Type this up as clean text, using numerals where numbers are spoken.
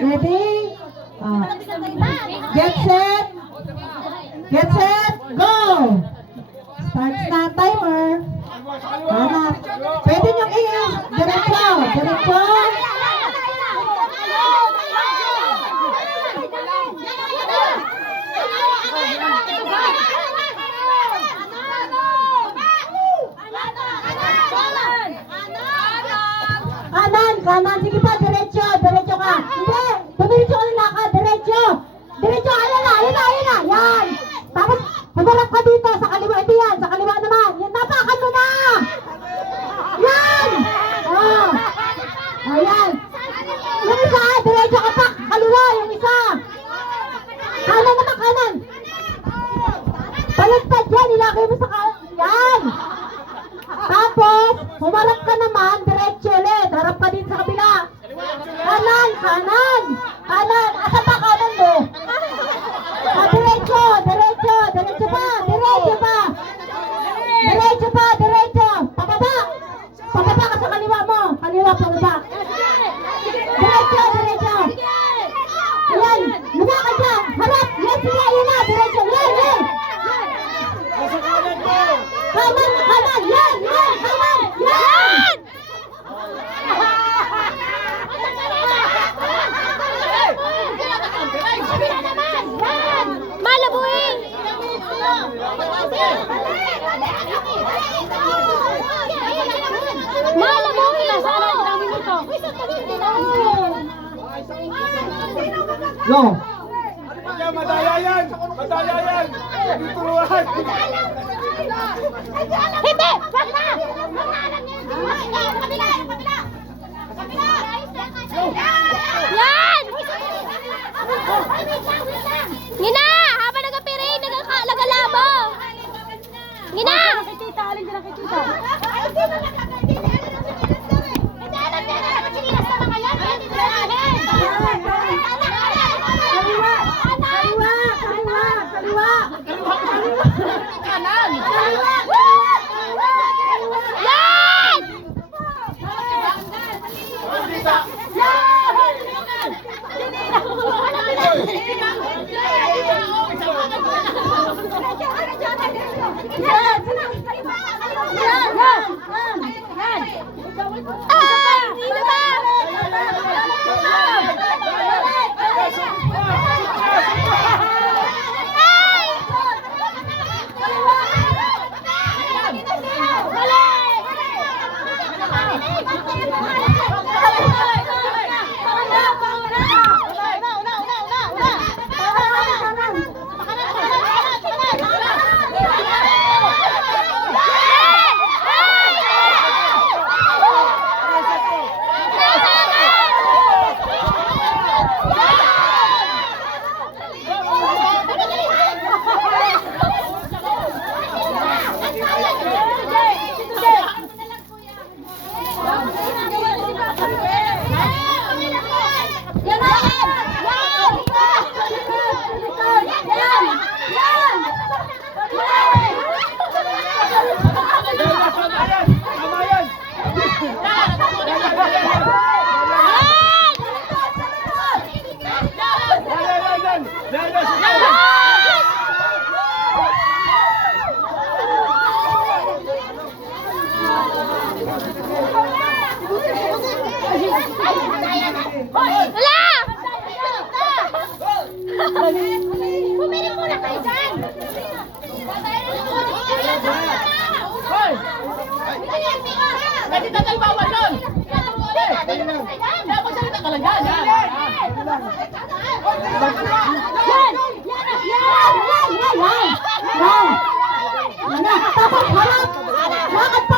Ready? Get set. Get set. Go! Starts na timer. Hanap. Pwede nyo diretso. Diretso. Kanan. Sige pa, diretso. Diretso ka. Hindi. Dumiretso ka nila ka. Diretso. Diretso. Ayan na. Yan. Tapos, pumarap ka dito. Sa kaliwa. Ito yan. Sa kaliwa naman. Yan. Tapakan mo na. Yan. Oh. Ayan. Yung isa. Diretso ka pa. Kaliwa. Yung isa. Kanan naman. Kanan. Baliktad yan. Ilagay mo sa kanan. Yan. Tapos, pumarap ka naman. Diretso ulit. Harap ka din sa kabila. Kanan. Asa pa kanan mo? Diretso pa. Pababa ka sa kaliwa mo. Kaliwa, pababa. Diretso. Ayan. Muna ka dyan. Harap. Yes, sige. Ayan na. Diretso. Yan. Kanan. Yan. Malabuin! Go! Madaya yan! Turuan! Hindi! Wag na! Yan! Ngina! Habang nagapiri, nagalabo! Ngina! Wala! Pumili muna kayo dyan! Kasi tagal bawal nun! Dapat salita ka lang dyan! Yan! Tapos harap! Lakad pa